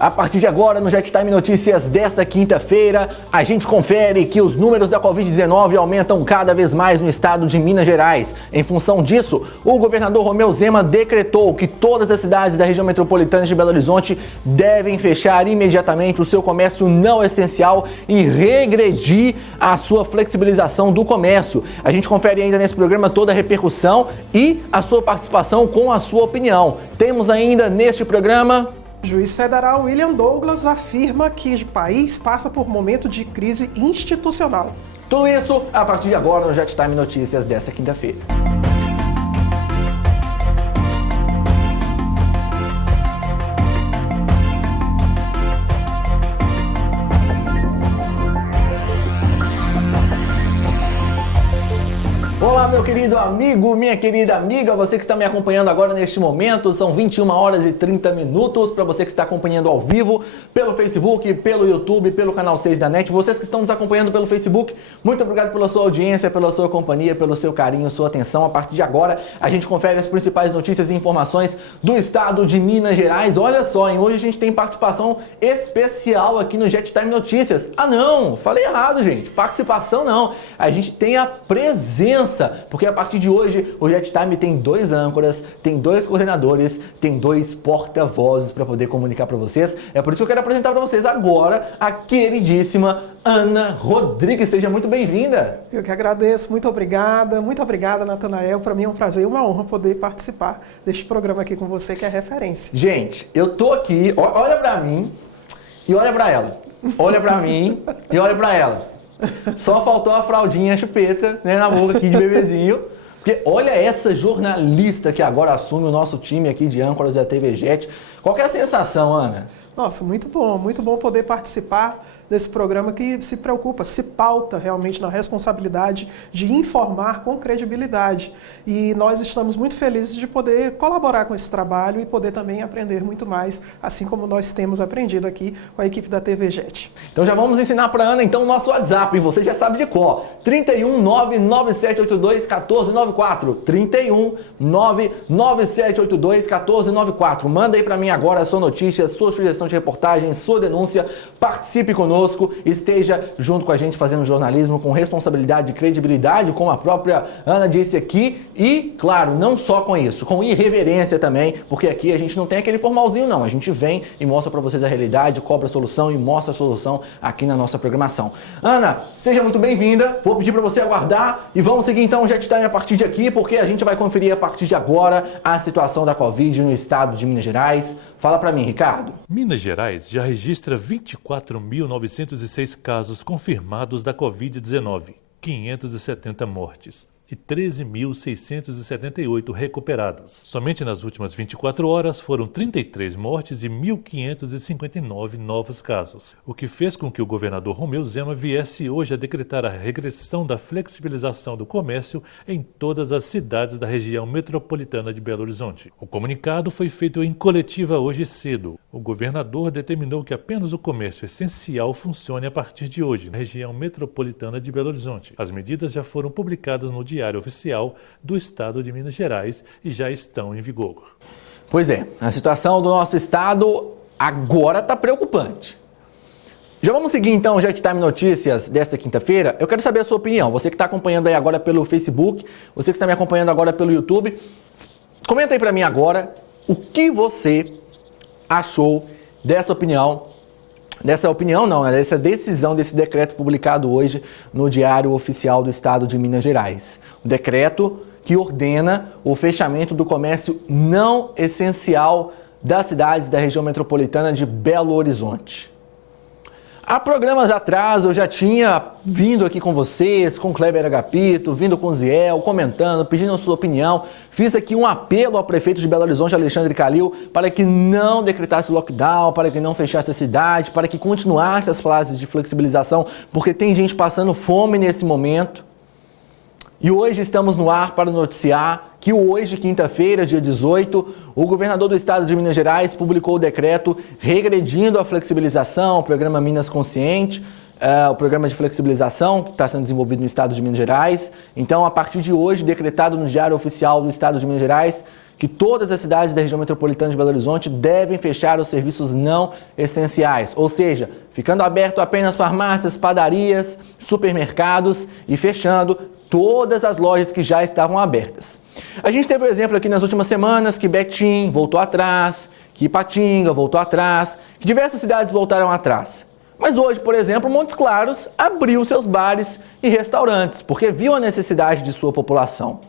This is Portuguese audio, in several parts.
A partir de agora, no Jet Time Notícias desta quinta-feira, a gente confere que os números da Covid-19 aumentam cada vez mais no estado de Minas Gerais. Em função disso, o governador Romeu Zema decretou que todas as cidades da região metropolitana de Belo Horizonte devem fechar imediatamente o seu comércio não essencial e regredir a sua flexibilização do comércio. A gente confere ainda nesse programa toda a repercussão e a sua participação com a sua opinião. Temos ainda neste programa... Juiz federal William Douglas afirma que o país passa por momento de crise institucional. Tudo isso a partir de agora no Jet Time Notícias dessa quinta-feira. Olá, meu querido amigo, minha querida amiga, você que está me acompanhando agora neste momento, são 21 horas e 30 minutos, para você que está acompanhando ao vivo, pelo Facebook, pelo YouTube, pelo canal 6 da NET, vocês que estão nos acompanhando pelo Facebook, muito obrigado pela sua audiência, pela sua companhia, pelo seu carinho, sua atenção. A partir de agora, a gente confere as principais notícias e informações do estado de Minas Gerais. Olha só, hein? Hoje a gente tem participação especial aqui no Jet Time Notícias. Ah não, falei errado, gente, participação não, a gente tem a presença, porque a partir de hoje o Jet Time tem 2 âncoras, tem 2 coordenadores, tem 2 porta-vozes para poder comunicar para vocês. É por isso que eu quero apresentar para vocês agora a queridíssima Ana Rodrigues. Seja muito bem-vinda. Eu que agradeço, muito obrigada, Natanael. Para mim é um prazer e uma honra poder participar deste programa aqui com você, que é referência. Gente, eu tô aqui, olha para mim e olha para ela. Olha para mim e olha para ela. Só faltou a fraldinha, a chupeta, né, na boca aqui de bebezinho. Porque olha essa jornalista que agora assume o nosso time aqui de âncoras da TV Jet. Qual que é a sensação, Ana? Nossa, muito bom poder participar desse programa que se preocupa, se pauta realmente na responsabilidade de informar com credibilidade. E nós estamos muito felizes de poder colaborar com esse trabalho e poder também aprender muito mais, assim como nós temos aprendido aqui com a equipe da TV Jet. Então já vamos ensinar para Ana então o nosso WhatsApp, e você já sabe de qual. 31 99782 1494. 31 99782 1494. Manda aí para mim agora a sua notícia, sua sugestão de reportagem, sua denúncia, participe conosco, esteja junto com a gente fazendo jornalismo com responsabilidade e credibilidade, como a própria Ana disse aqui, e, claro, não só com isso, com irreverência também, porque aqui a gente não tem aquele formalzinho não, a gente vem e mostra para vocês a realidade, cobra a solução e mostra a solução aqui na nossa programação. Ana, seja muito bem-vinda, vou pedir para você aguardar e vamos seguir então o Jet Time a partir de aqui, porque a gente vai conferir a partir de agora a situação da Covid no estado de Minas Gerais. Fala para mim, Ricardo. Minas Gerais já registra 24.906 casos confirmados da Covid-19, 570 mortes e 13.678 recuperados. Somente nas últimas 24 horas foram 33 mortes e 1.559 novos casos, o que fez com que o governador Romeu Zema viesse hoje a decretar a regressão da flexibilização do comércio em todas as cidades da região metropolitana de Belo Horizonte. O comunicado foi feito em coletiva hoje cedo. O governador determinou que apenas o comércio essencial funcione a partir de hoje, na região metropolitana de Belo Horizonte. As medidas já foram publicadas no Diário Oficial do Estado de Minas Gerais e já estão em vigor. Pois é, a situação do nosso estado agora está preocupante. Já vamos seguir então o Jet Time Notícias desta quinta-feira. Eu quero saber a sua opinião. Você que está acompanhando aí agora pelo Facebook, você que está me acompanhando agora pelo YouTube, comenta aí para mim agora o que você achou dessa opinião. Dessa decisão, desse decreto publicado hoje no Diário Oficial do Estado de Minas Gerais. O decreto que ordena o fechamento do comércio não essencial das cidades da região metropolitana de Belo Horizonte. Há programas atrás eu já tinha vindo aqui com vocês, com Kleber Agapito, vindo com Ziel, comentando, pedindo a sua opinião. Fiz aqui um apelo ao prefeito de Belo Horizonte, Alexandre Calil, para que não decretasse lockdown, para que não fechasse a cidade, para que continuasse as fases de flexibilização, porque tem gente passando fome nesse momento. E hoje estamos no ar para noticiar que hoje, quinta-feira, dia 18, o governador do estado de Minas Gerais publicou o decreto regredindo a flexibilização, o programa Minas Consciente, o programa de flexibilização que está sendo desenvolvido no estado de Minas Gerais. Então, a partir de hoje, decretado no Diário Oficial do estado de Minas Gerais, que todas as cidades da região metropolitana de Belo Horizonte devem fechar os serviços não essenciais, ou seja, ficando aberto apenas farmácias, padarias, supermercados e fechando todas as lojas que já estavam abertas. A gente teve o exemplo aqui nas últimas semanas que Betim voltou atrás, que Ipatinga voltou atrás, que diversas cidades voltaram atrás. Mas hoje, por exemplo, Montes Claros abriu seus bares e restaurantes, porque viu a necessidade de sua população.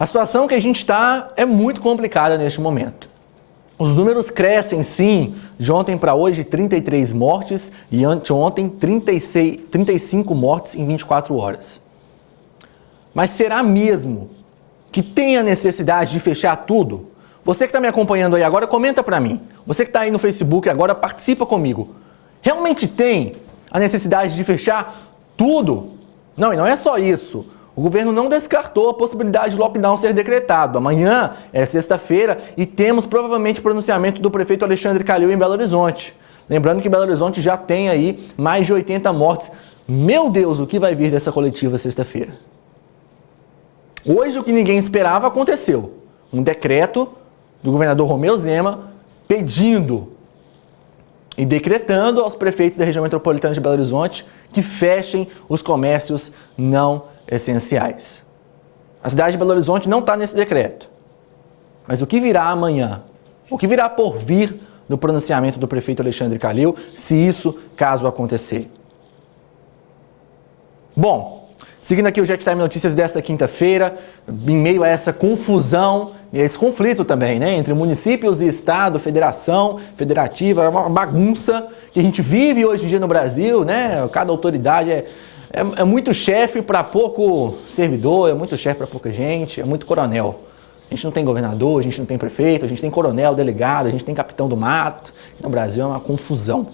A situação que a gente está é muito complicada neste momento. Os números crescem sim, de ontem para hoje 33 mortes e anteontem 35 mortes em 24 horas. Mas será mesmo que tem a necessidade de fechar tudo? Você que está me acompanhando aí agora, comenta para mim. Você que está aí no Facebook agora, participa comigo. Realmente tem a necessidade de fechar tudo? Não, e não é só isso. O governo não descartou a possibilidade de lockdown ser decretado. Amanhã é sexta-feira e temos provavelmente pronunciamento do prefeito Alexandre Calil em Belo Horizonte. Lembrando que Belo Horizonte já tem aí mais de 80 mortes. Meu Deus, o que vai vir dessa coletiva sexta-feira? Hoje o que ninguém esperava aconteceu. Um decreto do governador Romeu Zema pedindo e decretando aos prefeitos da região metropolitana de Belo Horizonte que fechem os comércios não essenciais. A cidade de Belo Horizonte não está nesse decreto. Mas o que virá amanhã? O que virá por vir no pronunciamento do prefeito Alexandre Calil, se isso caso acontecer? Bom, seguindo aqui o Jet Time Notícias desta quinta-feira, em meio a essa confusão e a esse conflito também, né, entre municípios e Estado, federação, federativa, é uma bagunça que a gente vive hoje em dia no Brasil, né? Cada autoridade é muito chefe para pouco servidor, é muito chefe para pouca gente, é muito coronel. A gente não tem governador, a gente não tem prefeito, a gente tem coronel, delegado, a gente tem capitão do mato. No Brasil é uma confusão.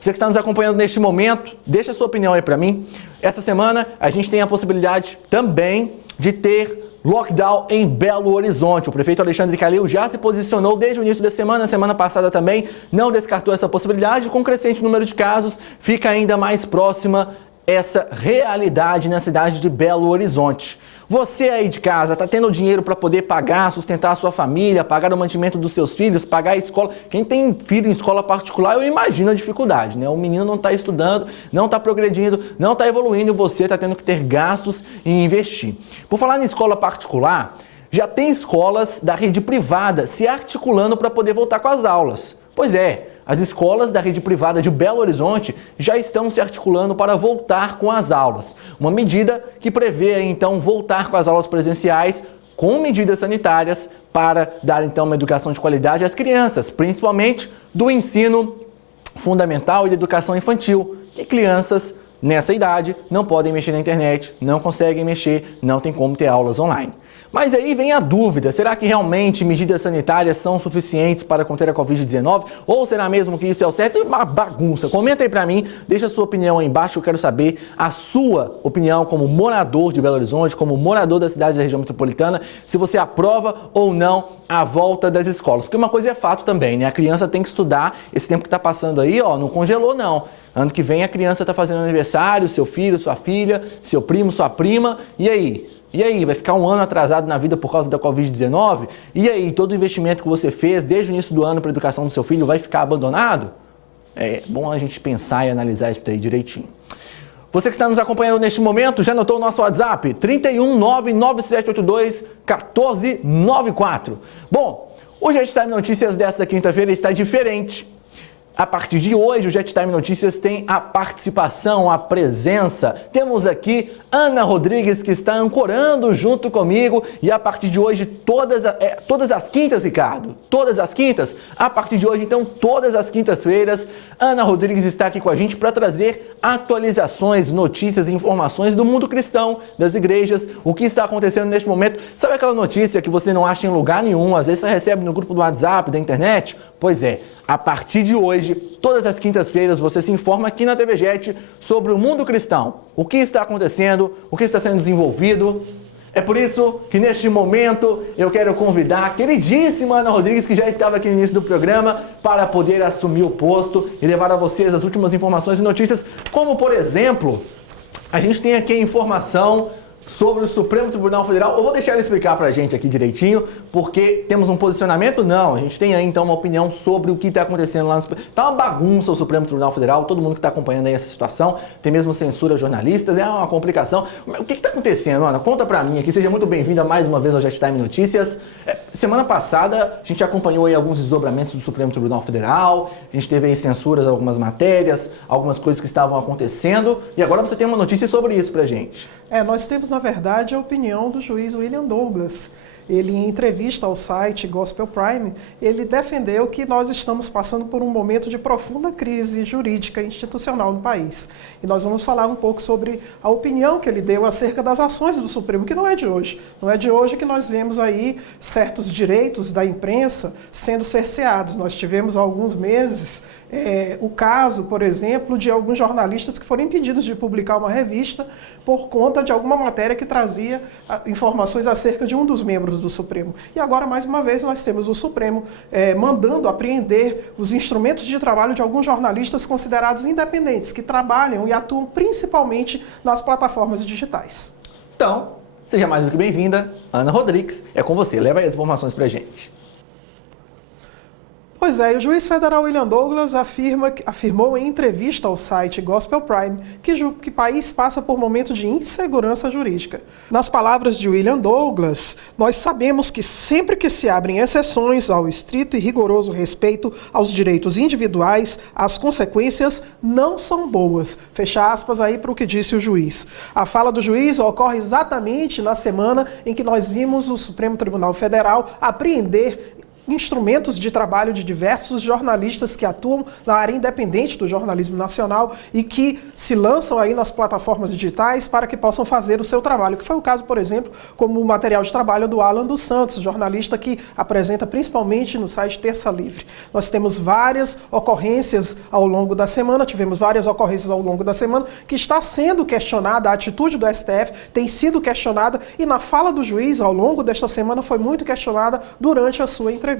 Você que está nos acompanhando neste momento, deixa a sua opinião aí para mim. Essa semana a gente tem a possibilidade também de ter lockdown em Belo Horizonte. O prefeito Alexandre Calil já se posicionou desde o início da semana passada também, não descartou essa possibilidade. Com o crescente número de casos, fica ainda mais próxima essa realidade na cidade de Belo Horizonte. Você aí de casa está tendo dinheiro para poder pagar, sustentar a sua família, pagar o mantimento dos seus filhos, pagar a escola. Quem tem filho em escola particular, eu imagino a dificuldade, né? O menino não está estudando, não está progredindo, não está evoluindo e você está tendo que ter gastos e investir. Por falar em escola particular, já tem escolas da rede privada se articulando para poder voltar com as aulas. Pois é, as escolas da rede privada de Belo Horizonte já estão se articulando para voltar com as aulas. Uma medida que prevê, então, voltar com as aulas presenciais com medidas sanitárias para dar, então, uma educação de qualidade às crianças, principalmente do ensino fundamental e da educação infantil, que crianças nessa idade não podem mexer na internet, não conseguem mexer, não tem como ter aulas online. Mas aí vem a dúvida, será que realmente medidas sanitárias são suficientes para conter a Covid-19? Ou será mesmo que isso é o certo? É uma bagunça. Comenta aí pra mim, deixa a sua opinião aí embaixo, eu quero saber a sua opinião como morador de Belo Horizonte, como morador da cidade da região metropolitana, se você aprova ou não a volta das escolas. Porque uma coisa é fato também, né? A criança tem que estudar, esse tempo que tá passando aí, ó, não congelou não. Ano que vem a criança tá fazendo aniversário, seu filho, sua filha, seu primo, sua prima, e aí? E aí, vai ficar um ano atrasado na vida por causa da Covid-19? E aí, todo o investimento que você fez desde o início do ano para a educação do seu filho vai ficar abandonado? É bom a gente pensar e analisar isso daí direitinho. Você que está nos acompanhando neste momento, já anotou o nosso WhatsApp? 31997821494. Bom, o Jet Time Notícias desta quinta-feira está diferente. A partir de hoje, o Jet Time Notícias tem a participação, a presença. Temos aqui Ana Rodrigues, que está ancorando junto comigo. E a partir de hoje, todas as quintas, Ricardo, todas as quintas, a partir de hoje, então, todas as quintas-feiras, Ana Rodrigues está aqui com a gente para trazer atualizações, notícias e informações do mundo cristão, das igrejas, o que está acontecendo neste momento. Sabe aquela notícia que você não acha em lugar nenhum, às vezes você recebe no grupo do WhatsApp, da internet? Pois é, a partir de hoje, todas as quintas-feiras, você se informa aqui na TV Jet sobre o mundo cristão, o que está acontecendo, o que está sendo desenvolvido. É por isso que neste momento eu quero convidar a queridíssima Ana Rodrigues, que já estava aqui no início do programa, para poder assumir o posto e levar a vocês as últimas informações e notícias, como por exemplo, a gente tem aqui a informação sobre o Supremo Tribunal Federal. Eu vou deixar ele explicar pra gente aqui direitinho, porque temos um posicionamento? Não, a gente tem aí então uma opinião sobre o que está acontecendo lá no Supremo. Tá uma bagunça o Supremo Tribunal Federal, todo mundo que está acompanhando aí essa situação, tem mesmo censura a jornalistas, é uma complicação. O que está acontecendo, Ana? Conta pra mim aqui, seja muito bem-vinda mais uma vez ao Jet Time Notícias. Semana passada a gente acompanhou aí alguns desdobramentos do Supremo Tribunal Federal, a gente teve aí censuras a algumas matérias, algumas coisas que estavam acontecendo, e agora você tem uma notícia sobre isso pra gente. Nós temos, na verdade, a opinião do juiz William Douglas. Ele, em entrevista ao site Gospel Prime, ele defendeu que nós estamos passando por um momento de profunda crise jurídica e institucional no país. E nós vamos falar um pouco sobre a opinião que ele deu acerca das ações do Supremo, que não é de hoje. Não é de hoje que nós vemos aí certos direitos da imprensa sendo cerceados. Nós tivemos há alguns meses o caso, por exemplo, de alguns jornalistas que foram impedidos de publicar uma revista por conta de alguma matéria que trazia informações acerca de um dos membros do Supremo. E agora, mais uma vez, nós temos o Supremo mandando apreender os instrumentos de trabalho de alguns jornalistas considerados independentes, que trabalham e atuam principalmente nas plataformas digitais. Então, seja mais do que bem-vinda, Ana Rodrigues, é com você, leva aí as informações pra gente. Pois é, e o juiz federal William Douglas afirmou em entrevista ao site Gospel Prime que o país passa por momento de insegurança jurídica. Nas palavras de William Douglas, nós sabemos que sempre que se abrem exceções ao estrito e rigoroso respeito aos direitos individuais, as consequências não são boas. Fecha aspas aí para o que disse o juiz. A fala do juiz ocorre exatamente na semana em que nós vimos o Supremo Tribunal Federal apreender instrumentos de trabalho de diversos jornalistas que atuam na área independente do jornalismo nacional e que se lançam aí nas plataformas digitais para que possam fazer o seu trabalho, que foi o caso, por exemplo, como o material de trabalho do Alan dos Santos, jornalista que apresenta principalmente no site Terça Livre. Nós temos várias ocorrências ao longo da semana, que está sendo questionada, a atitude do STF tem sido questionada e na fala do juiz ao longo desta semana foi muito questionada durante a sua entrevista.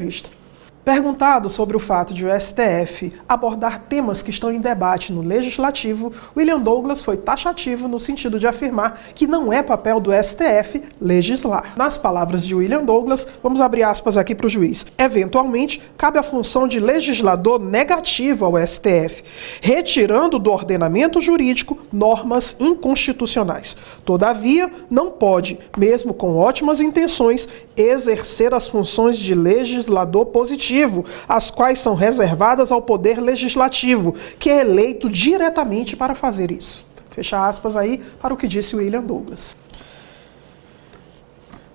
Perguntado sobre o fato de o STF abordar temas que estão em debate no Legislativo, William Douglas foi taxativo no sentido de afirmar que não é papel do STF legislar. Nas palavras de William Douglas, vamos abrir aspas aqui para o juiz, eventualmente, cabe a função de legislador negativo ao STF, retirando do ordenamento jurídico normas inconstitucionais. Todavia, não pode, mesmo com ótimas intenções, exercer as funções de legislador positivo, as quais são reservadas ao Poder Legislativo, que é eleito diretamente para fazer isso. Fecha aspas aí para o que disse William Douglas.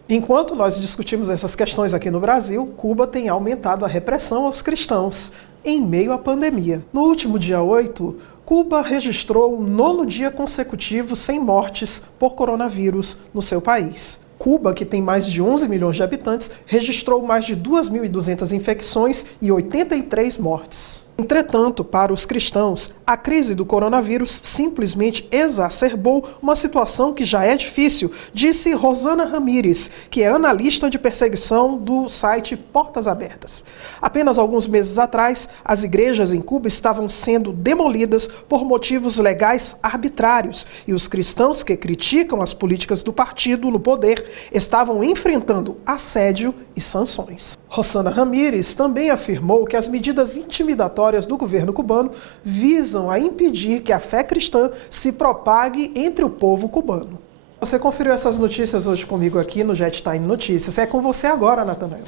Enquanto nós discutimos essas questões aqui no Brasil, Cuba tem aumentado a repressão aos cristãos em meio à pandemia. No último dia 8, Cuba registrou o 9º dia consecutivo sem mortes por coronavírus no seu país. Cuba, que tem mais de 11 milhões de habitantes, registrou mais de 2.200 infecções e 83 mortes. Entretanto, para os cristãos, a crise do coronavírus simplesmente exacerbou uma situação que já é difícil, disse Rosana Ramírez, que é analista de perseguição do site Portas Abertas. Apenas alguns meses atrás, as igrejas em Cuba estavam sendo demolidas por motivos legais arbitrários e os cristãos que criticam as políticas do partido no poder estavam enfrentando assédio e sanções. Rosana Ramírez também afirmou que as medidas intimidatórias do governo cubano visam a impedir que a fé cristã se propague entre o povo cubano. Você conferiu essas notícias hoje comigo aqui no Jet Time Notícias. É com você agora, Natanael.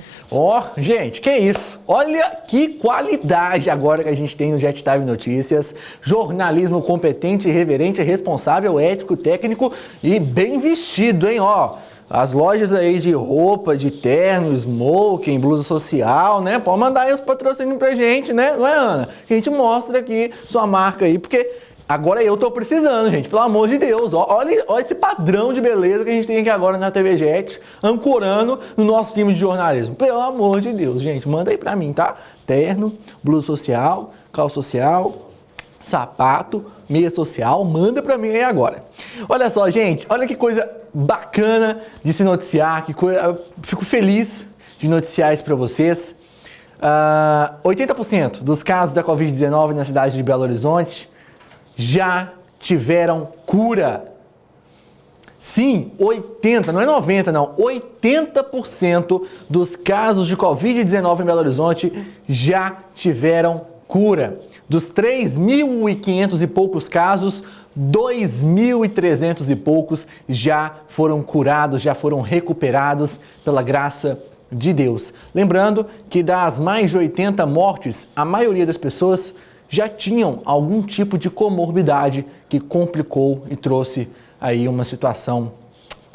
Gente, que isso? Olha que qualidade agora que a gente tem no Jet Time Notícias. Jornalismo competente, irreverente, responsável, ético, técnico e bem vestido, hein? As lojas aí de roupa, de terno, smoking, blusa social, né? Pode mandar aí os patrocínios pra gente, né? Não é, Ana? Que a gente mostra aqui sua marca aí, porque agora eu tô precisando, gente. Olha amor de Deus. Olha esse padrão de beleza que a gente tem aqui agora na TV Jet, ancorando no nosso time de jornalismo. Pelo amor de Deus, gente. Manda aí pra mim, tá? Terno, blusa social, calça social, sapato, meia social, manda pra mim aí agora. Olha só, gente, olha que coisa bacana de se noticiar, fico feliz de noticiar isso pra vocês. 80% dos casos da Covid-19 na cidade de Belo Horizonte já tiveram cura. Sim, 80, não é 90 não, 80% dos casos de Covid-19 em Belo Horizonte já tiveram cura. Dos 3.500 e poucos casos, 2.300 e poucos já foram curados, já foram recuperados pela graça de Deus. Lembrando que das mais de 80 mortes, a maioria das pessoas já tinham algum tipo de comorbidade que complicou e trouxe aí uma situação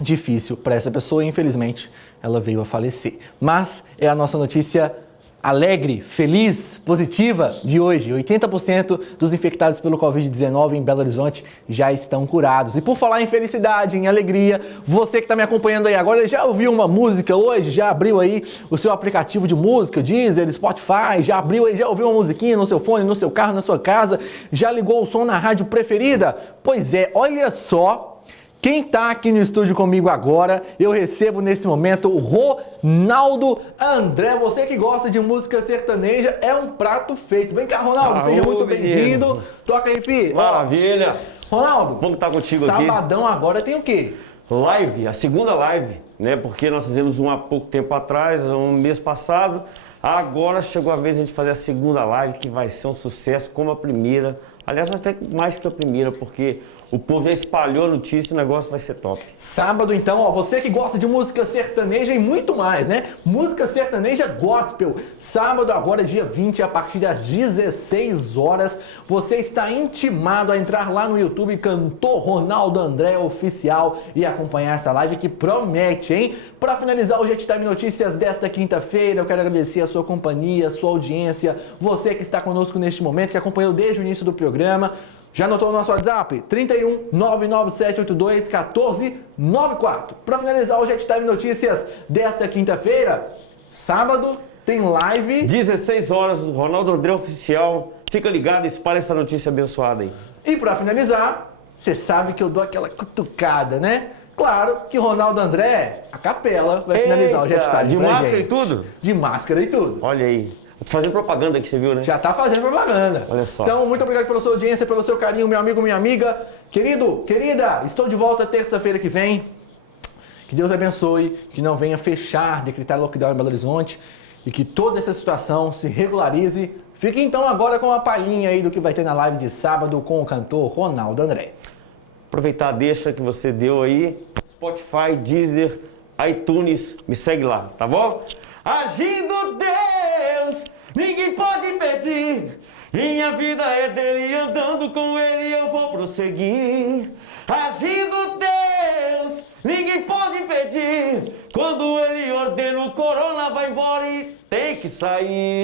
difícil para essa pessoa e infelizmente ela veio a falecer. Mas é a nossa notícia alegre, feliz, positiva de hoje. 80% dos infectados pelo Covid-19 em Belo Horizonte já estão curados. E por falar em felicidade, em alegria, você que está me acompanhando aí agora, já ouviu uma música hoje? Já abriu aí o seu aplicativo de música, Deezer, Spotify, já abriu aí, já ouviu uma musiquinha no seu fone, no seu carro, na sua casa, já ligou o som na rádio preferida? Pois é, olha só. Quem está aqui no estúdio comigo agora, eu recebo nesse momento o Ronaldo André. Você que gosta de música sertaneja, é um prato feito. Vem cá, Ronaldo, seja muito bem-vindo. Toca aí, filho. Maravilha. Ronaldo, vamos estar contigo aqui. Sabadão agora tem o quê? Live, a segunda live, né? Porque nós fizemos uma há pouco tempo atrás, um mês passado. Agora chegou a vez de a gente fazer a segunda live, que vai ser um sucesso como a primeira. Aliás, até mais que a primeira, porque o povo já espalhou a notícia e o negócio vai ser top. Sábado, então, ó, você que gosta de música sertaneja e muito mais, né? Música sertaneja gospel. Sábado, agora dia 20, a partir das 16 horas, você está intimado a entrar lá no YouTube, Cantor Ronaldo André Oficial, e acompanhar essa live que promete, hein? Para finalizar o Jet Time Notícias desta quinta-feira, eu quero agradecer a sua companhia, a sua audiência, você que está conosco neste momento, que acompanhou desde o início do programa. Já anotou o nosso WhatsApp? 31 99782 1494. Para finalizar o Jet Time Notícias desta quinta-feira, sábado, tem live. 16 horas, Ronaldo André Oficial. Fica ligado e espalha essa notícia abençoada aí. E para finalizar, você sabe que eu dou aquela cutucada, né? Claro que Ronaldo André, a capela, vai finalizar o Jet Time. De máscara gente. e tudo? De máscara e tudo. Olha aí. Tô fazendo propaganda que você viu, né? Já tá fazendo propaganda. Olha só. Então, muito obrigado pela sua audiência, pelo seu carinho, meu amigo, minha amiga. Querido, querida, estou de volta terça-feira que vem. Que Deus abençoe, que não venha fechar, decretar lockdown em Belo Horizonte e que toda essa situação se regularize. Fique então agora com uma palhinha aí do que vai ter na live de sábado com o cantor Ronaldo André. Aproveitar a deixa que você deu aí, Spotify, Deezer, iTunes, me segue lá, tá bom? Agindo Deus, ninguém pode impedir. Minha vida é dele e andando com ele eu vou prosseguir. Agindo Deus, ninguém pode impedir. Quando ele ordena o corona vai embora e tem que sair.